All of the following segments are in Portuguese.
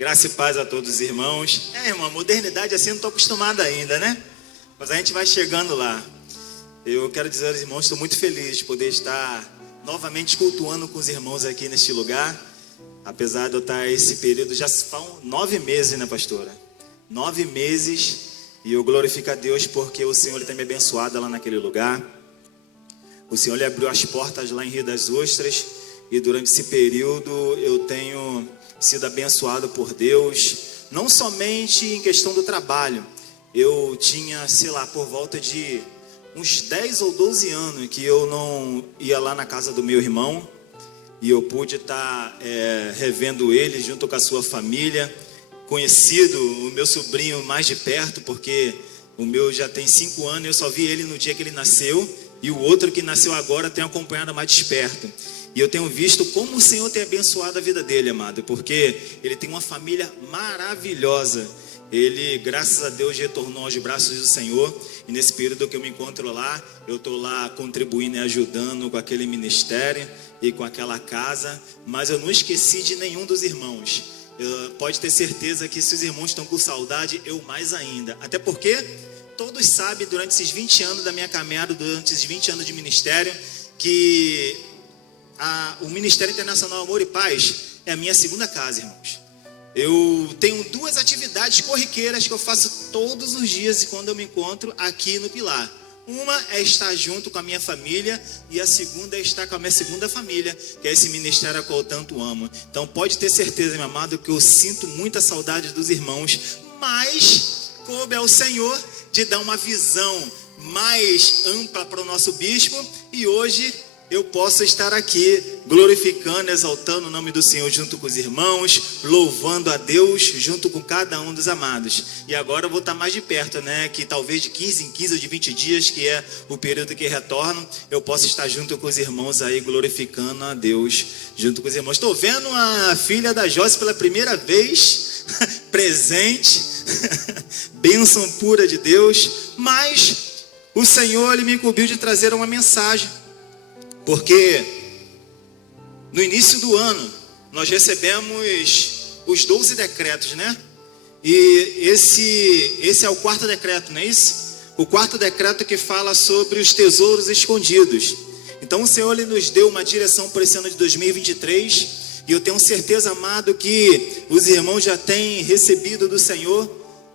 Graça e paz a todos os irmãos. Irmão, a modernidade assim não estou acostumado ainda, né? Mas a gente vai chegando lá. Eu quero dizer aos irmãos, estou muito feliz de poder estar novamente cultuando com os irmãos aqui neste lugar. Apesar de eu estar esse período, já são 9 meses, né, pastora? 9 meses, e eu glorifico a Deus porque o Senhor ele tem me abençoado lá naquele lugar. O Senhor ele abriu as portas lá em Rio das Ostras, e durante esse período eu tenho sido abençoado por Deus, não somente em questão do trabalho. Eu tinha, sei lá, por volta de uns 10 ou 12 anos que eu não ia lá na casa do meu irmão, e eu pude estar revendo ele junto com a sua família, conhecido o meu sobrinho mais de perto, porque o meu já tem 5 anos, eu só vi ele no dia que ele nasceu, e o outro que nasceu agora tenho acompanhado mais de perto. E eu tenho visto como o Senhor tem abençoado a vida dele, amado, porque ele tem uma família maravilhosa. Ele, graças a Deus, retornou aos braços do Senhor. E nesse período que eu me encontro lá, eu estou lá contribuindo e ajudando com aquele ministério e com aquela casa. Mas eu não esqueci de nenhum dos irmãos. Pode ter certeza que se os irmãos estão com saudade, eu mais ainda. Até porque todos sabem, durante esses 20 anos da minha caminhada, durante esses 20 anos de ministério, que o Ministério Internacional Amor e Paz é a minha segunda casa, irmãos. Eu tenho 2 atividades corriqueiras que eu faço todos os dias quando eu me encontro aqui no Pilar. Uma é estar junto com a minha família, e a segunda é estar com a minha segunda família, que é esse ministério a qual eu tanto amo. Então pode ter certeza, meu amado, que eu sinto muita saudade dos irmãos, mas coube ao Senhor de dar uma visão mais ampla para o nosso bispo, e hoje eu posso estar aqui glorificando, exaltando o nome do Senhor junto com os irmãos, louvando a Deus junto com cada um dos amados. E agora eu vou estar mais de perto, né? Que talvez de 15 em 15 ou de 20 dias, que é o período que retorno, eu posso estar junto com os irmãos aí, glorificando a Deus junto com os irmãos. Estou vendo a filha da Joyce pela primeira vez, presente, bênção pura de Deus, mas o Senhor ele me incumbiu de trazer uma mensagem. Porque no início do ano nós recebemos os 12 decretos, né? E esse é o 4º decreto, não é isso? O 4º decreto que fala sobre os tesouros escondidos. Então o Senhor ele nos deu uma direção para esse ano de 2023, e eu tenho certeza, amado, que os irmãos já têm recebido do Senhor,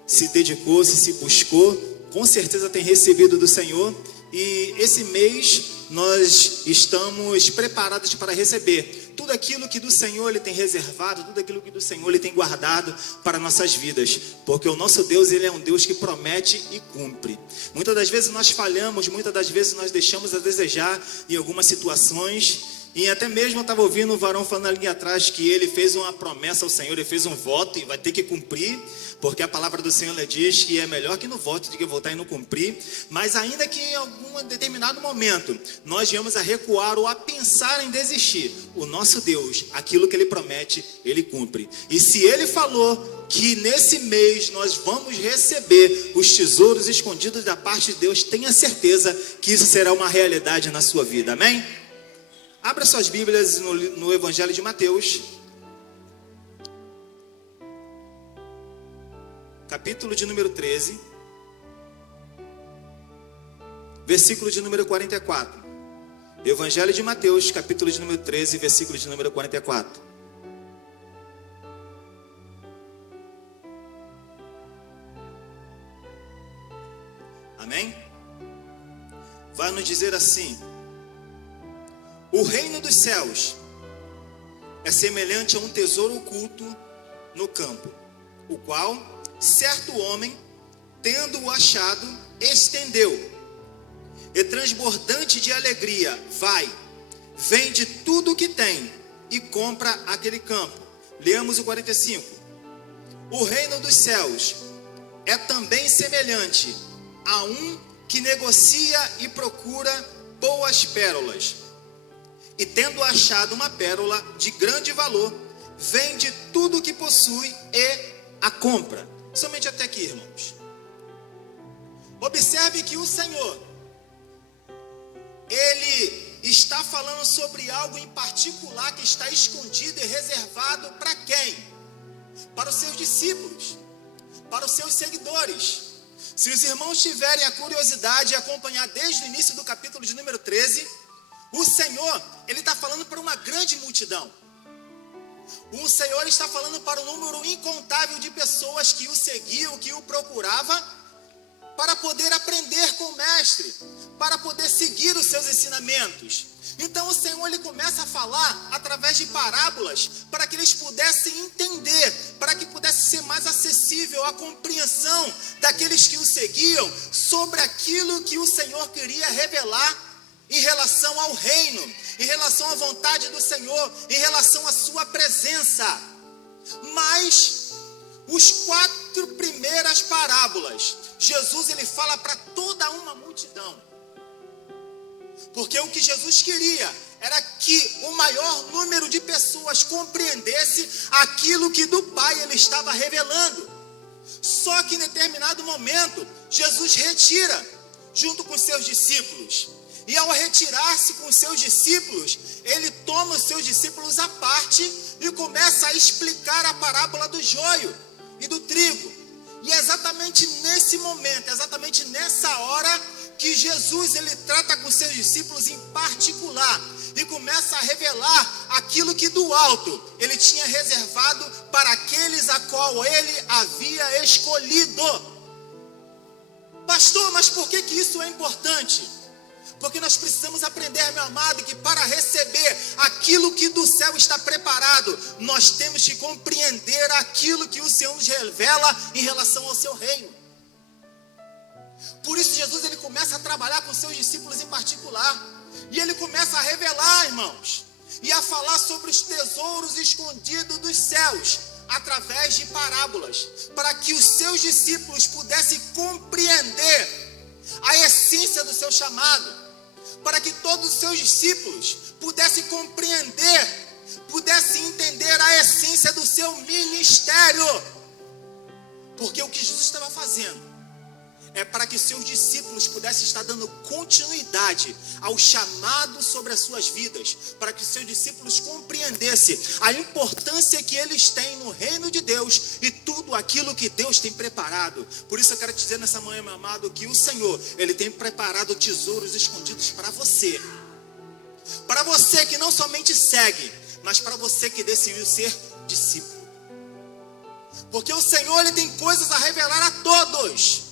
se dedicou, se buscou, com certeza tem recebido do Senhor. E esse mês nós estamos preparados para receber tudo aquilo que do Senhor ele tem reservado, tudo aquilo que do Senhor ele tem guardado para nossas vidas, porque o nosso Deus ele é um Deus que promete e cumpre. Muitas das vezes nós falhamos, muitas das vezes nós deixamos a desejar em algumas situações. E até mesmo eu estava ouvindo um varão falando ali atrás que ele fez uma promessa ao Senhor, ele fez um voto e vai ter que cumprir, porque a palavra do Senhor diz que é melhor que no voto do que voltar e não cumprir. Mas ainda que em algum determinado momento nós viemos a recuar ou a pensar em desistir, o nosso Deus, aquilo que Ele promete, Ele cumpre. E se Ele falou que nesse mês nós vamos receber os tesouros escondidos da parte de Deus, tenha certeza que isso será uma realidade na sua vida, amém? Abra suas Bíblias no Evangelho de Mateus, capítulo de número 13, versículo de número 44. Evangelho de Mateus, capítulo de número 13, versículo de número 44. Amém? Vai nos dizer assim: o reino dos céus é semelhante a um tesouro oculto no campo, o qual certo homem, tendo-o achado, estendeu, e transbordante de alegria, vai, vende tudo o que tem e compra aquele campo. Leamos o 45. O reino dos céus é também semelhante a um que negocia e procura boas pérolas. E tendo achado uma pérola de grande valor, vende tudo o que possui e a compra. Somente até aqui, irmãos. Observe que o Senhor, Ele está falando sobre algo em particular que está escondido e reservado para quem? Para para os seus discípulos, para os seus seguidores. Se os irmãos tiverem a curiosidade de acompanhar desde o início do capítulo de número 13, o Senhor, Ele está falando para uma grande multidão. O Senhor está falando para um número incontável de pessoas que o seguiam, que o procuravam, para poder aprender com o Mestre, para poder seguir os seus ensinamentos. Então o Senhor, Ele começa a falar através de parábolas, para que eles pudessem entender, para que pudesse ser mais acessível a compreensão daqueles que o seguiam, sobre aquilo que o Senhor queria revelar em relação ao reino, em relação à vontade do Senhor, em relação à sua presença. Mas os 4 primeiras parábolas, Jesus, Ele fala para toda uma multidão. Porque o que Jesus queria era que o maior número de pessoas compreendesse aquilo que do Pai Ele estava revelando. Só que em determinado momento, Jesus retira junto com seus discípulos. E ao retirar-se com os seus discípulos, Ele toma os seus discípulos à parte e começa a explicar a parábola do joio e do trigo. E é exatamente nesse momento, exatamente nessa hora, que Jesus, Ele trata com seus discípulos em particular e começa a revelar aquilo que do alto Ele tinha reservado para aqueles a qual Ele havia escolhido. Pastor, mas por que isso é importante? Porque nós precisamos aprender, meu amado, que para receber aquilo que do céu está preparado, nós temos que compreender aquilo que o Senhor nos revela em relação ao seu reino. Por isso Jesus, Ele começa a trabalhar com seus discípulos em particular. E Ele começa a revelar, irmãos, e a falar sobre os tesouros escondidos dos céus, através de parábolas, para que os seus discípulos pudessem compreender a essência do seu chamado, para que todos os seus discípulos pudessem compreender, pudessem entender a essência do seu ministério. Porque o que Jesus estava fazendo é para que seus discípulos pudessem estar dando continuidade ao chamado sobre as suas vidas, para que seus discípulos compreendessem a importância que eles têm no reino de Deus e tudo aquilo que Deus tem preparado. Por isso eu quero te dizer nessa manhã, meu amado, que o Senhor, Ele tem preparado tesouros escondidos para você. Para você que não somente segue, mas para você que decidiu ser discípulo. Porque o Senhor, Ele tem coisas a revelar a todos.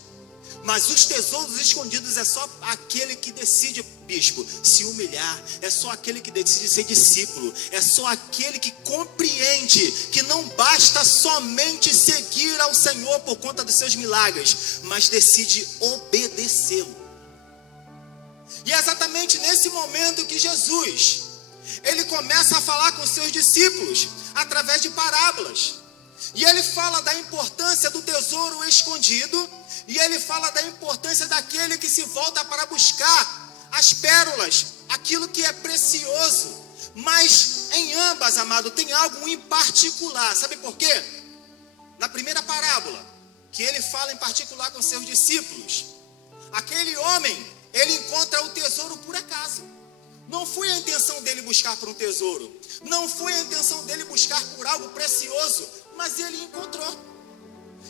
Mas os tesouros escondidos é só aquele que decide, bispo, se humilhar. É só aquele que decide ser discípulo. É só aquele que compreende que não basta somente seguir ao Senhor por conta dos seus milagres, mas decide obedecê-lo. E é exatamente nesse momento que Jesus, Ele começa a falar com seus discípulos através de parábolas. E Ele fala da importância do tesouro escondido. E Ele fala da importância daquele que se volta para buscar as pérolas, aquilo que é precioso. Mas em ambas, amado, tem algo em particular. Sabe por quê? Na primeira parábola, que Ele fala em particular com seus discípulos, aquele homem, ele encontra o tesouro por acaso. Não foi a intenção dele buscar por um tesouro. Não foi a intenção dele buscar por algo precioso. Mas ele encontrou.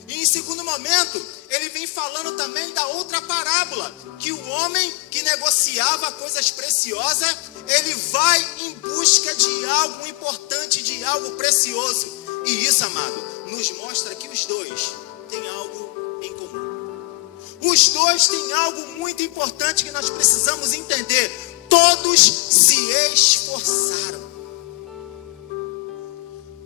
E em segundo momento, ele vem falando também da outra parábola, que o homem que negociava coisas preciosas, ele vai em busca de algo importante, de algo precioso. E isso, amado, nos mostra que os dois têm algo em comum. Os dois têm algo muito importante que nós precisamos entender. Todos se esforçaram.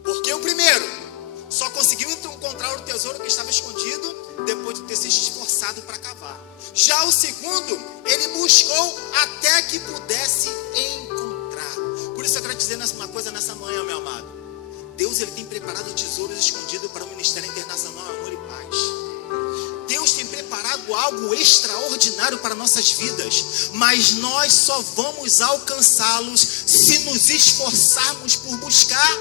Porque o primeiro só conseguiu encontrar o tesouro que estava escondido depois de ter se esforçado para cavar. Já o segundo, ele buscou até que pudesse encontrar. Por isso eu quero dizer uma coisa nessa manhã, meu amado. Deus, Ele tem preparado tesouros escondidos para o Ministério Internacional Amor e Paz. Deus tem preparado algo extraordinário para nossas vidas, mas nós só vamos alcançá-los se nos esforçarmos por buscar.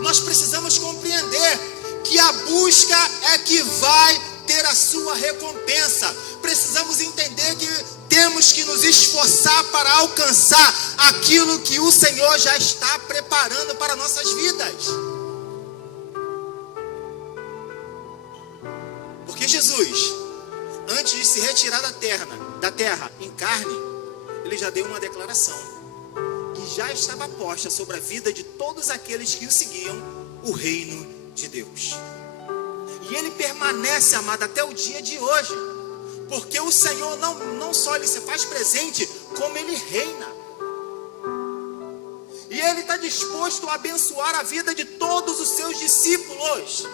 Nós precisamos compreender que a busca é que vai ter a sua recompensa. Precisamos entender que temos que nos esforçar para alcançar aquilo que o Senhor já está preparando para nossas vidas. Jesus, antes de se retirar da terra em carne, ele já deu uma declaração que já estava posta sobre a vida de todos aqueles que o seguiam, o reino de Deus. E ele permanece, amado, até o dia de hoje, porque o Senhor não só ele se faz presente, como ele reina. E ele está disposto a abençoar a vida de todos os seus discípulos,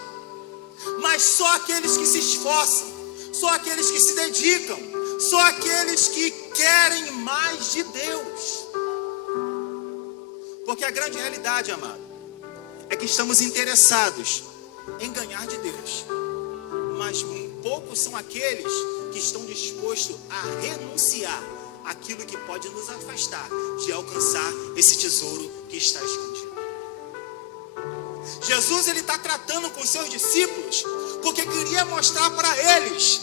mas só aqueles que se esforçam, só aqueles que se dedicam, só aqueles que querem mais de Deus. Porque a grande realidade, amado, é que estamos interessados em ganhar de Deus, mas poucos são aqueles que estão dispostos a renunciar aquilo que pode nos afastar de alcançar esse tesouro que está escondido. Jesus, ele está tratando com seus discípulos porque queria mostrar para eles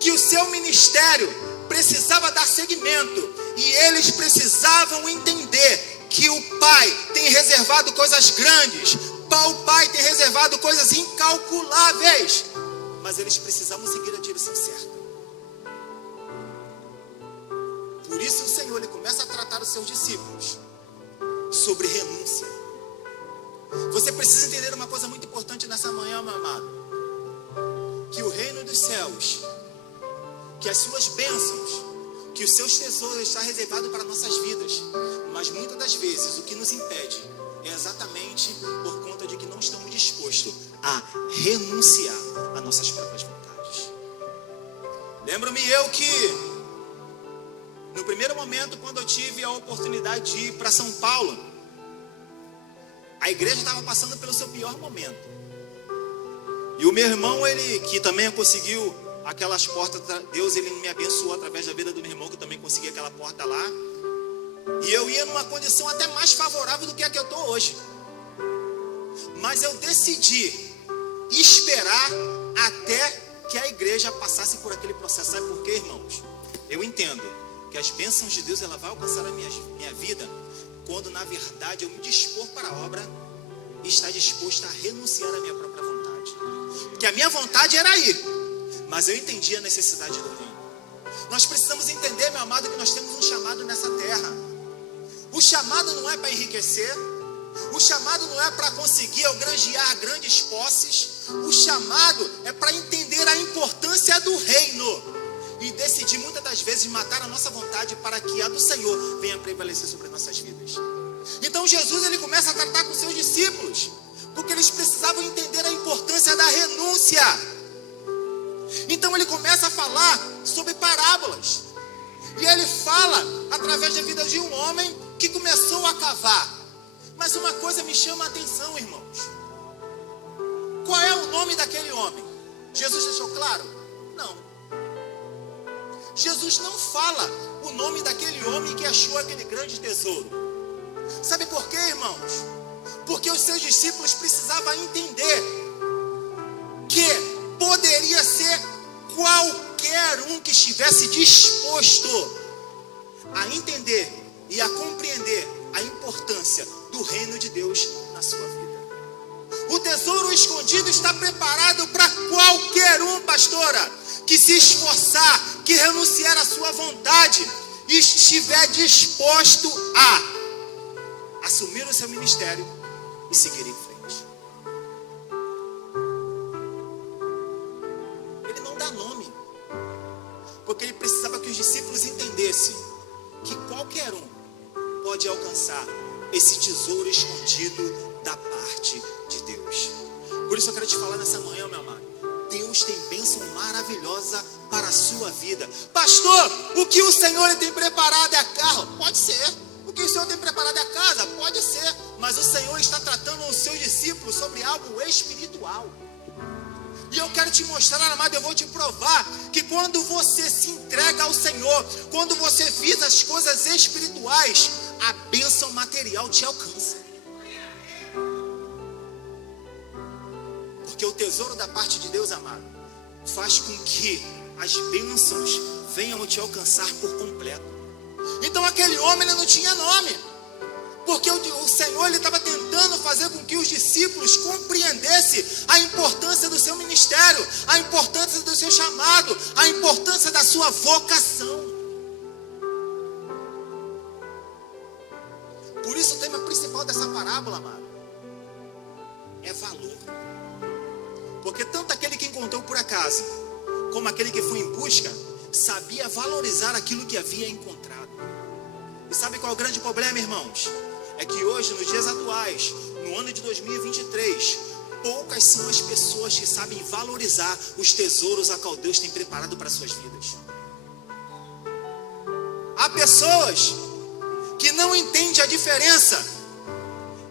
que o seu ministério precisava dar seguimento, e eles precisavam entender que o Pai tem reservado coisas grandes, o Pai tem reservado coisas incalculáveis, mas eles precisavam seguir a direção certa. Por isso o Senhor, ele começa a tratar os seus discípulos sobre renúncia. Você precisa entender uma coisa muito importante nessa manhã, meu amado, que o reino dos céus, que as suas bênçãos, que os seus tesouros estão reservados para nossas vidas, mas muitas das vezes o que nos impede é exatamente por conta de que não estamos dispostos a renunciar às nossas próprias vontades. Lembro-me eu que no primeiro momento, quando eu tive a oportunidade de ir para São Paulo, a igreja estava passando pelo seu pior momento. E o meu irmão, ele que também conseguiu aquelas portas, Deus, ele me abençoou através da vida do meu irmão, que também consegui aquela porta lá. E eu ia numa condição até mais favorável do que a que eu estou hoje. Mas eu decidi esperar até que a igreja passasse por aquele processo. Sabe por quê, irmãos? Eu entendo que as bênçãos de Deus, ela vai alcançar a minha vida quando na verdade eu me dispor para a obra e estar disposto a renunciar à minha própria vontade. Porque a minha vontade era ir, mas eu entendi a necessidade do reino. Nós precisamos entender, meu amado, que nós temos um chamado nessa terra. O chamado não é para enriquecer, o chamado não é para conseguir ou granjear grandes posses, o chamado é para entender a importância do reino e decidir muitas das vezes matar a nossa vontade para que a do Senhor venha prevalecer sobre nossas vidas. Então Jesus, ele começa a tratar com seus discípulos, porque eles precisavam entender a importância da renúncia. Então ele começa a falar sobre parábolas, e ele fala através da vida de um homem que começou a cavar. Mas uma coisa me chama a atenção, irmãos. Qual é o nome daquele homem? Jesus deixou claro? Não. Jesus não fala o nome daquele homem que achou aquele grande tesouro. Sabe por quê, irmãos? Porque os seus discípulos precisavam entender que poderia ser qualquer um que estivesse disposto a entender e a compreender a importância do reino de Deus na sua vida. O tesouro escondido está preparado para qualquer um, pastora, que se esforçar, que renunciar à sua vontade e estiver disposto a assumir o seu ministério e seguir em frente. Ele não dá nome, porque ele precisava que os discípulos entendessem que qualquer um pode alcançar esse tesouro escondido da parte de Deus. Por isso eu quero te falar nessa manhã, meu amado, Deus tem bênção maravilhosa para a sua vida. Pastor, o que o Senhor tem preparado é carro? Pode ser. O que o Senhor tem preparado é casa? Pode ser. Mas o Senhor está tratando os seus discípulos sobre algo espiritual. E eu quero te mostrar, amado, eu vou te provar que quando você se entrega ao Senhor, quando você visa as coisas espirituais, a bênção material te alcança. Porque o tesouro da parte de Deus, amado, faz com que as bênçãos venham te alcançar por completo. Então aquele homem, ele não tinha nome, porque o Senhor, ele estava tentando fazer com que os discípulos compreendessem a importância do seu ministério, a importância dos seu chamado, a importância da sua vocação. Por isso o tema principal dessa parábola, amado, é valor. Porque tanto aquele que encontrou por acaso, como aquele que foi em busca, sabia valorizar aquilo que havia encontrado. E sabe qual é o grande problema, irmãos? É que hoje, nos dias atuais, no ano de 2023, poucas são as pessoas que sabem valorizar os tesouros a qual Deus tem preparado para suas vidas. Há pessoas que não entendem a diferença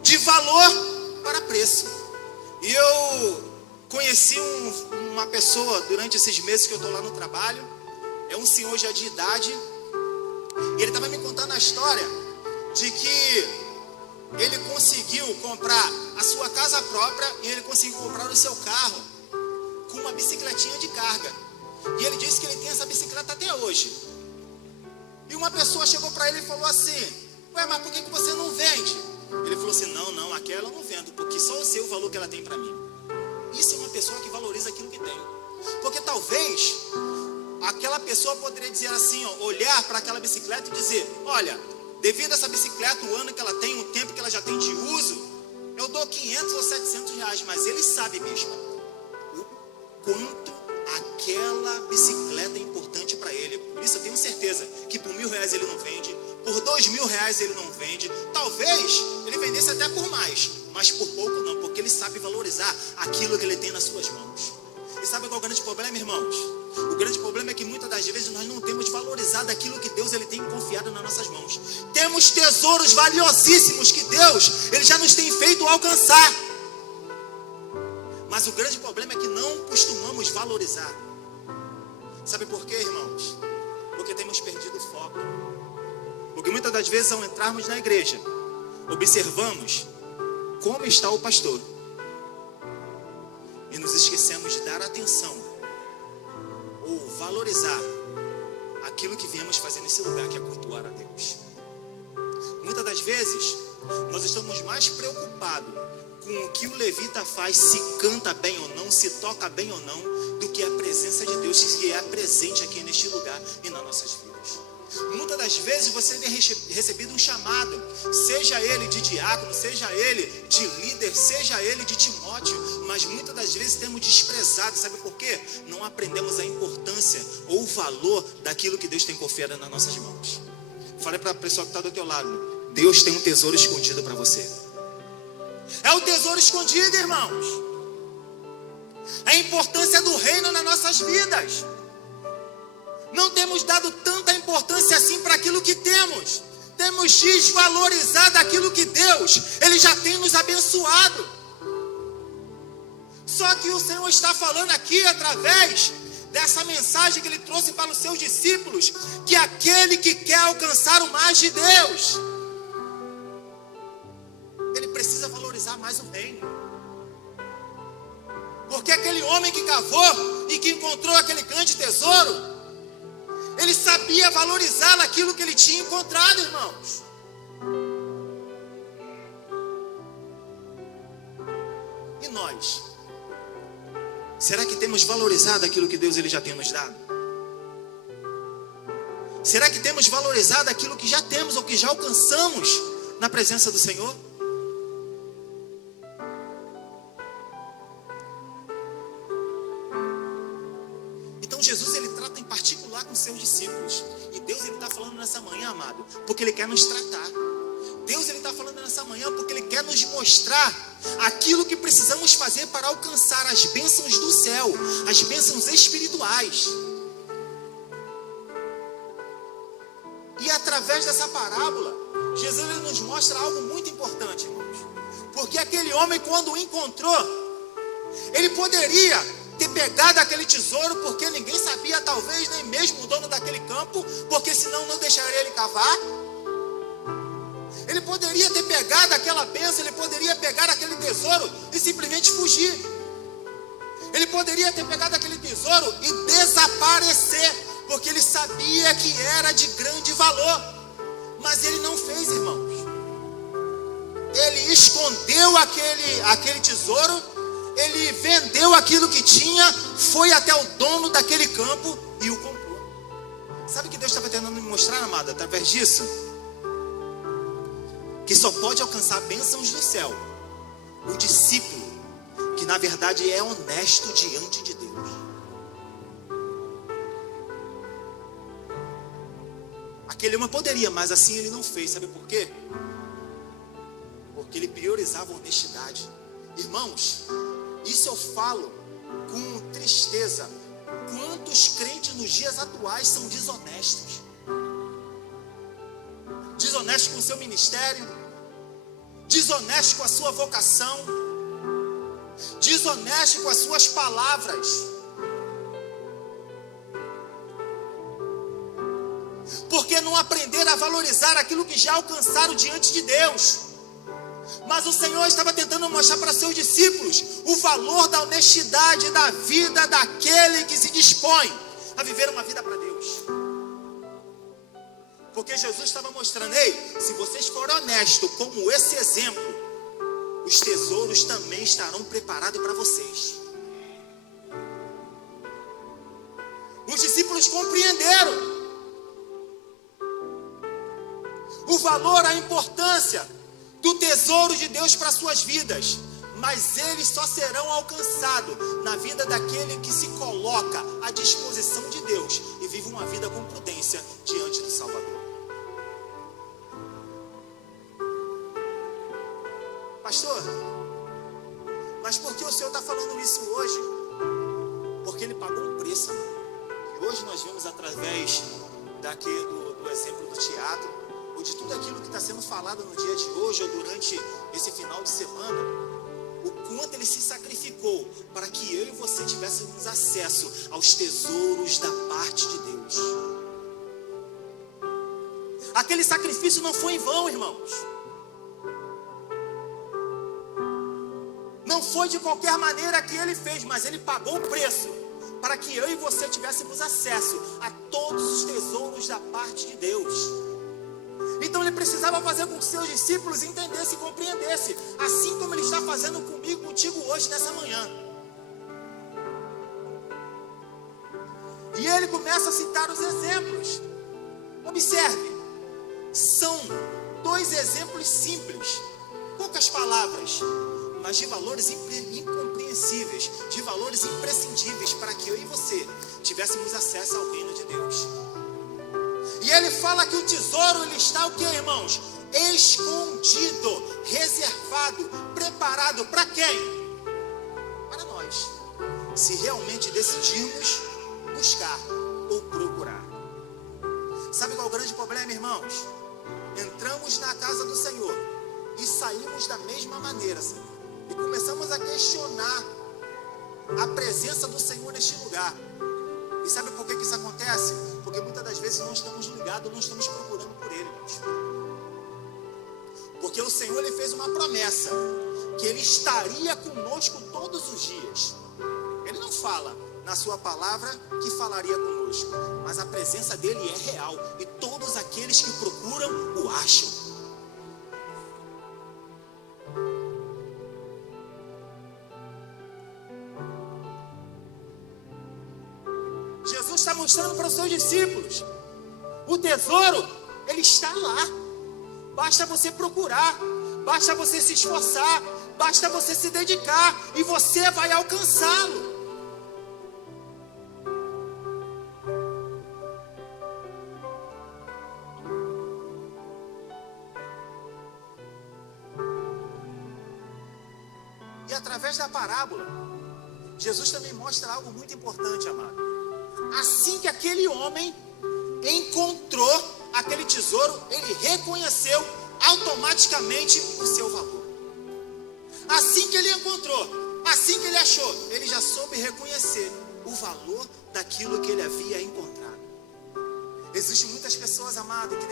de valor para preço. E eu conheci uma pessoa durante esses meses que eu estou lá no trabalho. É um senhor já de idade. E ele estava me contando a história de que ele conseguiu comprar a sua casa própria e ele conseguiu comprar o seu carro com uma bicicletinha de carga. E ele disse que ele tem essa bicicleta até hoje. E uma pessoa chegou para ele e falou assim: ué, mas por que você não vende? Ele falou assim: não, aquela eu não vendo, porque só eu sei o valor que ela tem para mim. Isso é uma pessoa que valoriza aquilo que tem. Porque talvez aquela pessoa poderia dizer assim, ó, olhar para aquela bicicleta e dizer: olha, devido a essa bicicleta, o ano que ela tem, o tempo que ela já tem de uso, eu dou 500 ou 700 reais. Mas ele sabe, bispo, o quanto aquela bicicleta é importante para ele. Por isso eu tenho certeza que por R$1.000 ele não vende, por R$2.000 ele não vende. Talvez ele vendesse até por mais, mas por pouco não, porque ele sabe valorizar aquilo que ele tem nas suas mãos. E sabe qual é o grande problema, irmãos? O grande problema é que muitas das vezes nós não temos valorizado aquilo que Deus ele tem confiado nas nossas mãos. Temos tesouros valiosíssimos que Deus ele já nos tem feito alcançar. Mas o grande problema é que não costumamos valorizar. Sabe por quê, irmãos? Porque temos perdido o foco. Porque muitas das vezes, ao entrarmos na igreja, observamos como está o pastor e nos esquecemos de dar atenção ou valorizar aquilo que viemos fazer nesse lugar, que é cultuar a Deus. Muitas das vezes nós estamos mais preocupados com o que o levita faz, se canta bem ou não, se toca bem ou não, do que a presença de Deus que é presente aqui neste lugar e nas nossas vidas. Muitas das vezes você tem recebido um chamado, seja ele de diácono, seja ele de líder, seja ele de Timóteo, mas muitas das vezes temos desprezado. Sabe por quê? Não aprendemos a importância ou o valor daquilo que Deus tem confiado nas nossas mãos. Falei para a pessoa que está do teu lado: Deus tem um tesouro escondido para você. É o tesouro escondido, irmãos. A importância do reino nas nossas vidas. Não temos dado tanta importância assim para aquilo que temos. Temos desvalorizado aquilo que Deus ele já tem nos abençoado. Só que o Senhor está falando aqui através dessa mensagem que Ele trouxe para os seus discípulos, que aquele que quer alcançar o mais de Deus, ele precisa valorizar mais o reino. Porque aquele homem que cavou e que encontrou aquele grande tesouro, ele sabia valorizar aquilo que ele tinha encontrado, irmãos. E nós? Será que temos valorizado aquilo que Deus ele já tem nos dado? Será que temos valorizado aquilo que já temos ou que já alcançamos na presença do Senhor? Então Jesus ele trata em particular com seus discípulos. E Deus ele está falando nessa manhã, amado, porque Ele quer nos tratar. Deus ele está falando nessa manhã porque Ele quer nos mostrar aquilo que precisamos fazer para alcançar as bênçãos do céu, as bênçãos espirituais. E através dessa parábola, Jesus ele nos mostra algo muito importante, irmãos. Porque aquele homem, quando o encontrou, ele poderia ter pegado aquele tesouro, porque ninguém sabia, talvez nem mesmo o dono daquele campo, porque senão não deixaria ele cavar. Ele poderia ter pegado aquela bênção, ele poderia pegar aquele tesouro e simplesmente fugir. Ele poderia ter pegado aquele tesouro e desaparecer, porque ele sabia que era de grande valor. Mas ele não fez, irmãos. Ele escondeu aquele tesouro, ele vendeu aquilo que tinha, foi até o dono daquele campo e o comprou. Sabe o que Deus estava tentando me mostrar, amado, através disso? Que só pode alcançar bênçãos do céu o discípulo que na verdade é honesto diante de Deus. Aquele homem poderia, mas assim ele não fez. Sabe por quê? Porque ele priorizava a honestidade. Irmãos, isso eu falo com tristeza. Quantos crentes nos dias atuais são desonestos? Desonestos com o seu ministério, desonestos com a sua vocação, desonestos com as suas palavras. Porque não aprenderam a valorizar aquilo que já alcançaram diante de Deus. Mas o Senhor estava tentando mostrar para seus discípulos o valor da honestidade da vida daquele que se dispõe a viver uma vida para Deus. Porque Jesus estava mostrando: ei, se vocês forem honestos como esse exemplo, os tesouros também estarão preparados para vocês. Os discípulos compreenderam o valor, a importância do tesouro de Deus para suas vidas, mas eles só serão alcançados na vida daquele que se coloca à disposição de Deus e vive uma vida com prudência diante do Salvador. Pastor, mas por que o Senhor está falando isso hoje? Porque Ele pagou um preço, amado. E hoje nós vemos através do exemplo do teatro, ou de tudo aquilo que está sendo falado no dia de hoje, ou durante esse final de semana, o quanto Ele se sacrificou para que eu e você tivéssemos acesso aos tesouros da parte de Deus. Aquele sacrifício não foi em vão, irmãos. Não foi de qualquer maneira que Ele fez, mas Ele pagou o preço para que eu e você tivéssemos acesso a todos os tesouros da parte de Deus. Então Ele precisava fazer com que seus discípulos entendessem e compreendessem, assim como Ele está fazendo comigo, contigo hoje, nessa manhã. E Ele começa a citar os exemplos. Observe, são 2 exemplos simples, poucas palavras, mas de valores incompreensíveis, de valores imprescindíveis para que eu e você tivéssemos acesso ao reino de Deus. E Ele fala que o tesouro, ele está o que, irmãos? Escondido, reservado, preparado para quem? Para nós, se realmente decidirmos buscar ou procurar. Sabe qual é o grande problema, irmãos? Entramos na casa do Senhor e saímos da mesma maneira, Senhor, e começamos a questionar a presença do Senhor neste lugar. E sabe por que isso acontece? Porque muitas das vezes não estamos ligados, não estamos procurando por Ele, irmãos. Porque o Senhor, Ele fez uma promessa, que Ele estaria conosco todos os dias. Ele não fala na sua palavra que falaria conosco, mas a presença dEle é real, e todos aqueles que procuram o acham. Jesus está mostrando para os seus discípulos: o tesouro, ele está lá. Basta você procurar, basta você se esforçar, basta você se dedicar, e você vai alcançá-lo. E através da parábola, Jesus também mostra algo muito importante, amado. Assim que aquele homem encontrou aquele tesouro, ele reconheceu automaticamente o seu valor. Assim que ele encontrou, assim que ele achou, ele já soube reconhecer o valor daquilo que ele havia encontrado. Existem muitas pessoas, amadas, que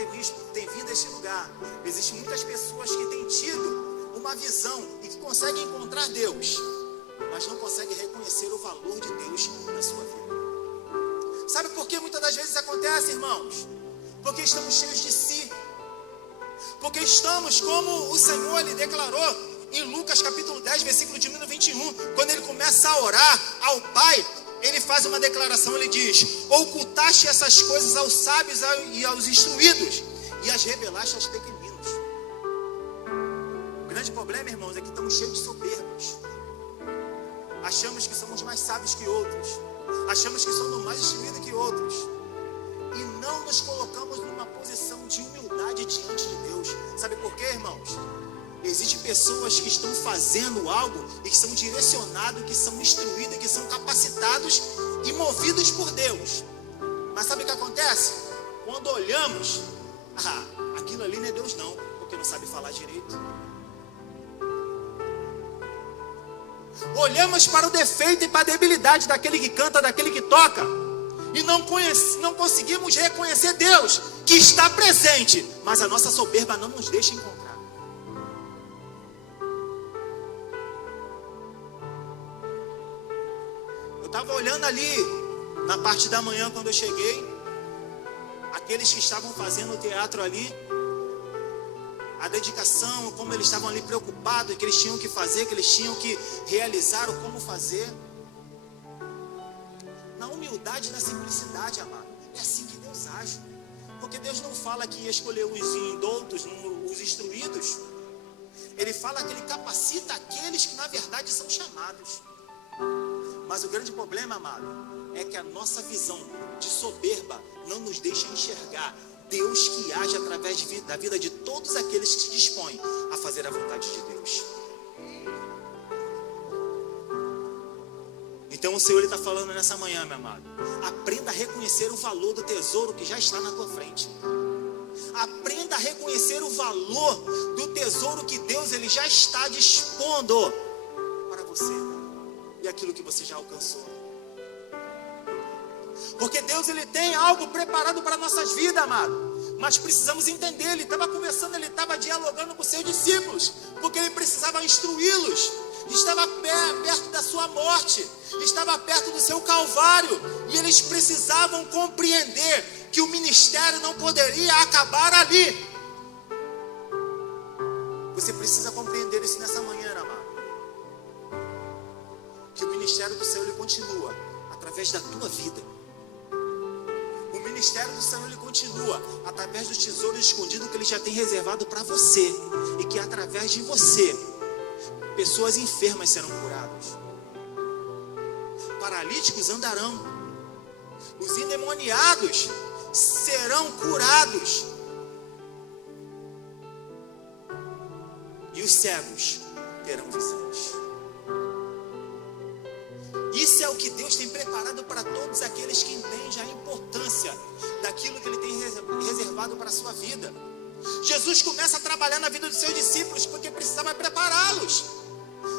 têm vindo a este lugar. Existem muitas pessoas que têm tido uma visão e que conseguem encontrar Deus, mas não conseguem reconhecer o valor de Deus na sua vida. Sabe por que muitas das vezes acontece, irmãos? Porque estamos cheios de si. Porque estamos, como o Senhor lhe declarou em Lucas Lucas capítulo 10, versículo de número 21, quando ele começa a orar ao Pai, ele faz uma declaração, ele diz: ocultaste essas coisas aos sábios e aos instruídos, e as revelaste aos pequeninos. O grande problema, irmãos, é que estamos cheios de soberbos. Achamos que somos mais sábios que outros, achamos que somos mais instruídos que outros, e não nos colocamos numa posição de humildade diante de Deus. Sabe por quê, irmãos? Existem pessoas que estão fazendo algo e que são direcionados, que são instruídos, que são capacitados e movidos por Deus. Mas sabe o que acontece? Quando olhamos, aquilo ali não é Deus não, porque não sabe falar direito. Olhamos para o defeito e para a debilidade daquele que canta, daquele que toca, e não conseguimos reconhecer Deus que está presente, mas a nossa soberba não nos deixa encontrar. Eu estava olhando ali na parte da manhã quando eu cheguei, aqueles que estavam fazendo o teatro ali, a dedicação, como eles estavam ali preocupados, que eles tinham que fazer, que eles tinham que realizar, o como fazer. Na humildade e na simplicidade, amado. É assim que Deus age. Porque Deus não fala que ia escolher os indoutos, os instruídos. Ele fala que Ele capacita aqueles que na verdade são chamados. Mas o grande problema, amado, é que a nossa visão de soberba não nos deixa enxergar Deus que age através da vida de todos aqueles que se dispõem a fazer a vontade de Deus. Então o Senhor está falando nessa manhã, meu amado. Aprenda a reconhecer o valor do tesouro que já está na tua frente. Aprenda a reconhecer o valor do tesouro que Deus ele já está dispondo para você e aquilo que você já alcançou. Porque Deus ele tem algo preparado para nossas vidas, amado. Mas precisamos entender. Ele estava conversando, ele estava dialogando com seus discípulos, porque ele precisava instruí-los. Estava perto da sua morte, estava perto do seu calvário, e eles precisavam compreender que o ministério não poderia acabar ali. Você precisa compreender isso nessa manhã, amado. Que o ministério do Senhor ele continua através da tua vida. O ministério do Senhor ele continua através do tesouro escondido que Ele já tem reservado para você, e que através de você pessoas enfermas serão curadas, paralíticos andarão, os endemoniados serão curados, e os cegos terão visões. Isso é o que Deus tem preparado para todos aqueles que entendem a importância daquilo que Ele tem reservado para a sua vida. Jesus começa a trabalhar na vida dos seus discípulos porque precisava prepará-los.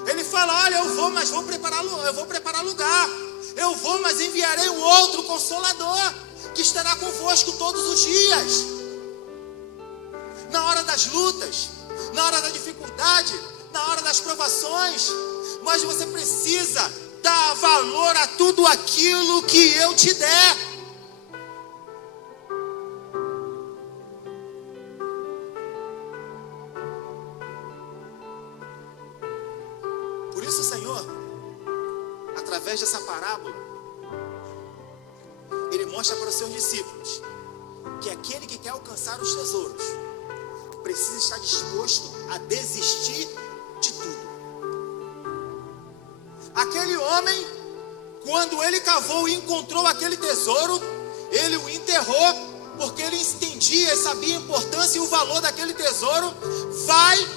Ele fala: olha, eu vou, mas vou preparar lugar. Eu vou, mas enviarei um outro Consolador que estará convosco todos os dias. Na hora das lutas, na hora da dificuldade, na hora das provações. Mas você precisa dar valor a tudo aquilo que eu te der. Por isso o Senhor, através dessa parábola, Ele mostra para os seus discípulos que aquele que quer alcançar os tesouros precisa estar disposto a desistir de tudo. Aquele homem, quando ele cavou e encontrou aquele tesouro, ele o enterrou, porque ele entendia e sabia a importância e o valor daquele tesouro. Vai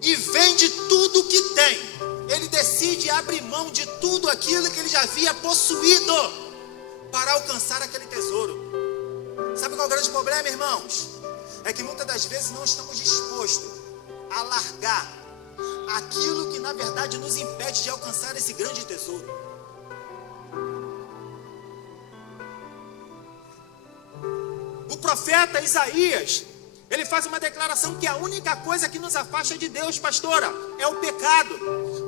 e vende tudo que tem. Ele decide abrir mão de tudo aquilo que ele já havia possuído para alcançar aquele tesouro. Sabe qual é o grande problema, irmãos? É que muitas das vezes não estamos dispostos a largar aquilo que na verdade nos impede de alcançar esse grande tesouro. O profeta Isaías, ele faz uma declaração que a única coisa que nos afasta de Deus, pastora, é o pecado.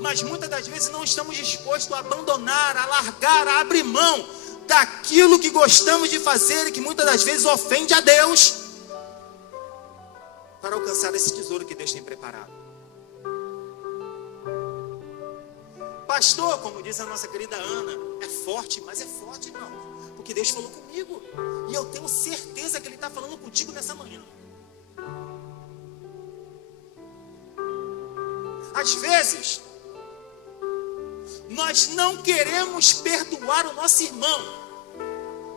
Mas muitas das vezes não estamos dispostos a abandonar, a largar, a abrir mão daquilo que gostamos de fazer e que muitas das vezes ofende a Deus, para alcançar esse tesouro que Deus tem preparado. Pastor, como diz a nossa querida Ana, é forte, mas é forte, irmão, porque Deus falou comigo, e eu tenho certeza que Ele está falando contigo nessa manhã. Às vezes, nós não queremos perdoar o nosso irmão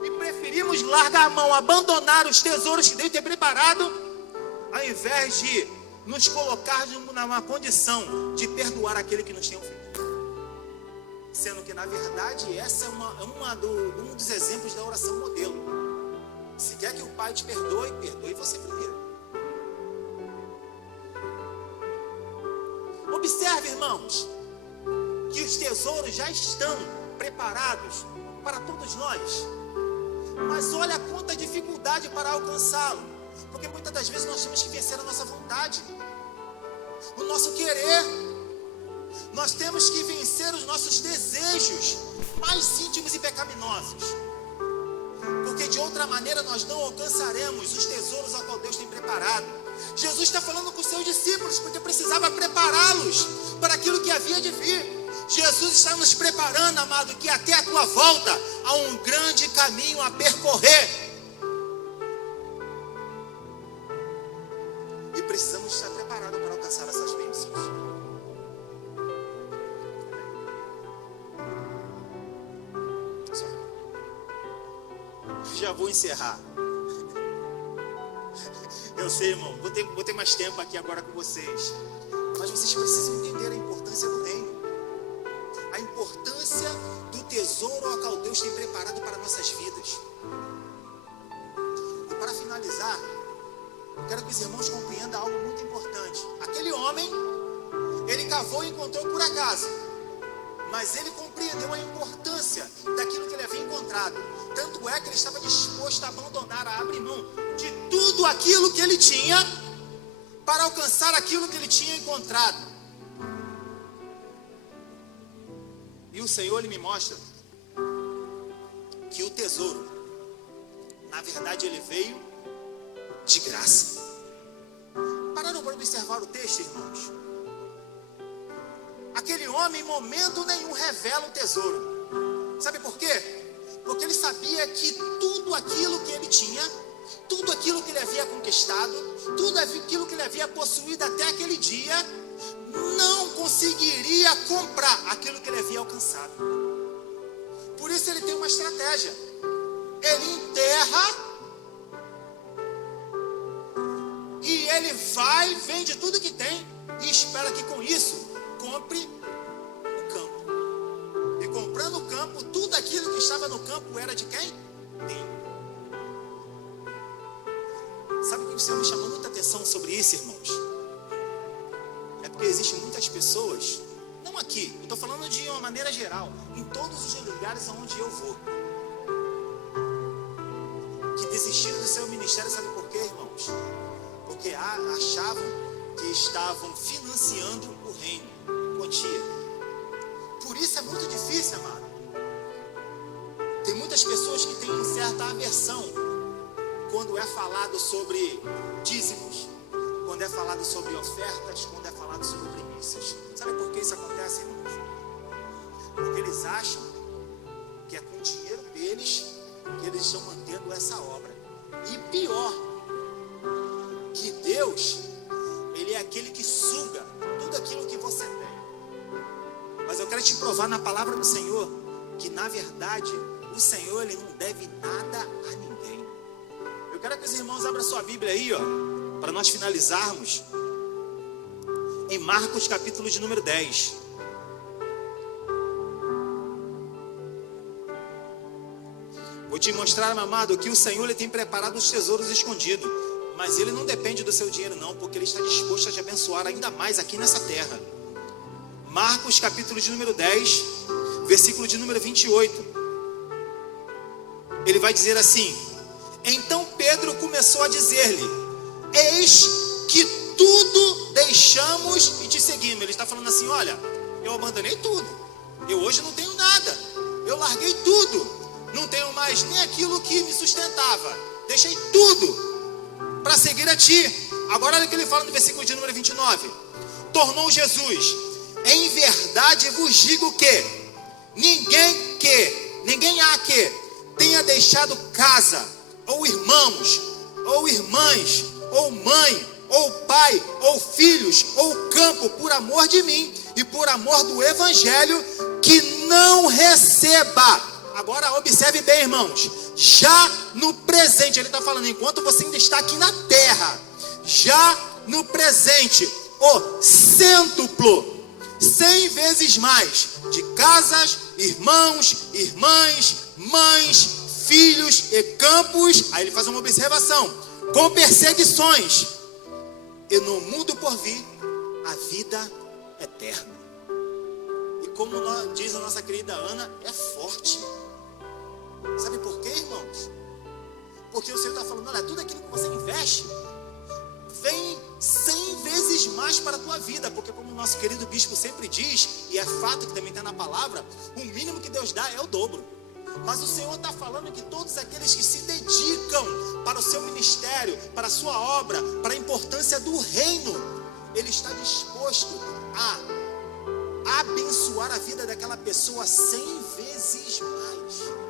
e preferimos largar a mão, abandonar os tesouros que Deus tem preparado, ao invés de nos colocar numa condição de perdoar aquele que nos tem ofendido. Sendo que, na verdade, essa é um dos exemplos da oração modelo. Se quer que o Pai te perdoe, perdoe você primeiro. Observe, irmãos, que os tesouros já estão preparados para todos nós. Mas olha quanta dificuldade para alcançá-lo. Porque muitas das vezes nós temos que vencer a nossa vontade, o nosso querer. Nós temos que vencer os nossos desejos mais íntimos e pecaminosos. Porque de outra maneira nós não alcançaremos os tesouros ao qual Deus tem preparado. Jesus está falando com os seus discípulos porque precisava prepará-los para aquilo que havia de vir. Jesus está nos preparando, amado, que até a tua volta há um grande caminho a percorrer. E precisamos estar preparados para alcançar essas bênçãos. Já vou encerrar. Eu sei, irmão, vou ter mais tempo aqui agora com vocês. Mas vocês precisam entender a importância do reino. A importância do tesouro ao qual Deus tem preparado para nossas vidas. E para finalizar, eu quero que os irmãos compreendam algo muito importante. Aquele homem, ele cavou e encontrou por acaso. Mas ele compreendeu a importância daquilo que ele havia encontrado. Tanto é que ele estava disposto a abandonar, a abrir mão de tudo aquilo que ele tinha para alcançar aquilo que ele tinha encontrado. E o Senhor, Ele me mostra que o tesouro, na verdade, ele veio de graça. Pararam para observar o texto, irmãos? Aquele homem, em momento nenhum, revela o tesouro. Sabe por quê? Porque ele sabia que tudo aquilo que ele tinha, tudo aquilo que ele havia conquistado, tudo aquilo que ele havia possuído até aquele dia, não conseguiria comprar aquilo que ele havia alcançado. Por isso ele tem uma estratégia. Ele enterra e ele vai, vende tudo que tem e espera que com isso compre o campo. E comprando o campo, tudo aquilo que estava no campo era de quem? Dele. Sabe o que o Senhor me chamou muita atenção sobre isso, irmãos? É porque existem muitas pessoas, não aqui, eu estou falando de uma maneira geral, em todos os lugares onde eu vou, que desistiram do seu ministério. Sabe por quê, irmãos? Porque achavam que estavam financiando o reino. Quantia. Por isso é muito difícil, amado. Tem muitas pessoas que têm certa aversão quando é falado sobre dízimos, quando é falado sobre ofertas, quando é falado sobre primícias. Sabe por que isso acontece, irmãos? Porque eles acham que é com o dinheiro deles que eles estão mantendo essa obra. E pior, que Deus, Ele é aquele que suga tudo aquilo que você tem. Mas eu quero te provar na palavra do Senhor que, na verdade, o Senhor, Ele não deve nada a ninguém. Eu quero que os irmãos abram sua Bíblia aí, ó, para nós finalizarmos, em Marcos capítulo de número 10. Vou te mostrar, meu amado, que o Senhor, Ele tem preparado os tesouros escondidos. Mas Ele não depende do seu dinheiro não, porque Ele está disposto a te abençoar ainda mais aqui nessa terra. Marcos capítulo de número 10, versículo de número 28. Ele vai dizer assim: então Pedro começou a dizer-lhe: eis que tudo deixamos e te seguimos. Ele está falando assim: olha, eu abandonei tudo, eu hoje não tenho nada, eu larguei tudo, não tenho mais nem aquilo que me sustentava, deixei tudo para seguir a ti. Agora olha o que ele fala no versículo de número 29. Tornou Jesus: Em verdade vos digo que ninguém há que tenha deixado casa, ou irmãos, ou irmãs, ou mãe, ou pai, ou filhos, ou campo, por amor de mim e por amor do evangelho, que não receba. Agora observe bem, irmãos, já no presente, ele está falando, enquanto você ainda está aqui na terra, já no presente, o cêntuplo, 100 vezes mais, de casas, irmãos, irmãs, mães, filhos e campos. Aí ele faz uma observação: com perseguições, e no mundo por vir, a vida eterna. E como diz a nossa querida Ana, é forte. Sabe por quê, irmãos? Porque o Senhor está falando, olha, tudo aquilo que você investe, vem 100 vezes mais para a tua vida. Porque como o nosso querido bispo sempre diz, e é fato que também está na palavra, o mínimo que Deus dá é o dobro. Mas o Senhor está falando que todos aqueles que se dedicam para o seu ministério, para a sua obra, para a importância do reino, Ele está disposto a abençoar a vida daquela pessoa 100 vezes mais.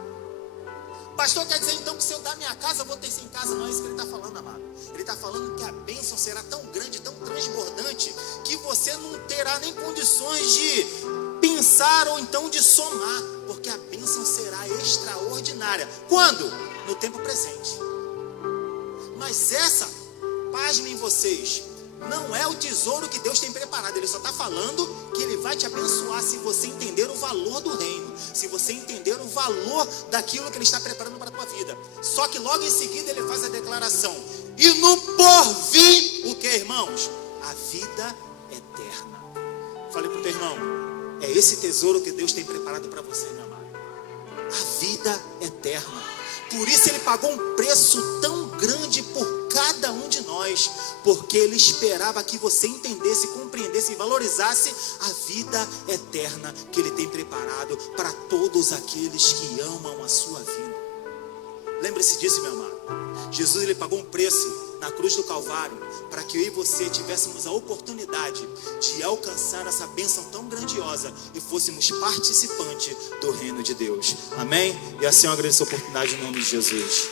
Pastor, quer dizer então que se eu dar minha casa, eu vou ter 100 casa? Não é isso que ele está falando, amado. Ele está falando que a bênção será tão grande, tão transbordante, que você não terá nem condições de pensar ou então de somar, porque a bênção será extraordinária. Quando? No tempo presente. Mas essa, pasmem vocês, não é o tesouro que Deus tem preparado. Ele só está falando que Ele vai te abençoar se você entender o valor do reino, se você entender o valor daquilo que Ele está preparando para a tua vida. Só que logo em seguida Ele faz a declaração: e no porvir, o que, irmãos? A vida eterna. Falei para o teu irmão, é esse tesouro que Deus tem preparado para você, meu amado. A vida eterna. Por isso Ele pagou um preço tão grande por cada um de nós, porque Ele esperava que você entendesse, compreendesse e valorizasse a vida eterna que Ele tem preparado para todos aqueles que amam a sua vida. Lembre-se disso, meu amado. Jesus, Ele pagou um preço na cruz do Calvário para que eu e você tivéssemos a oportunidade de alcançar essa bênção tão grandiosa e fôssemos participantes do reino de Deus. Amém? E assim eu agradeço a oportunidade em nome de Jesus.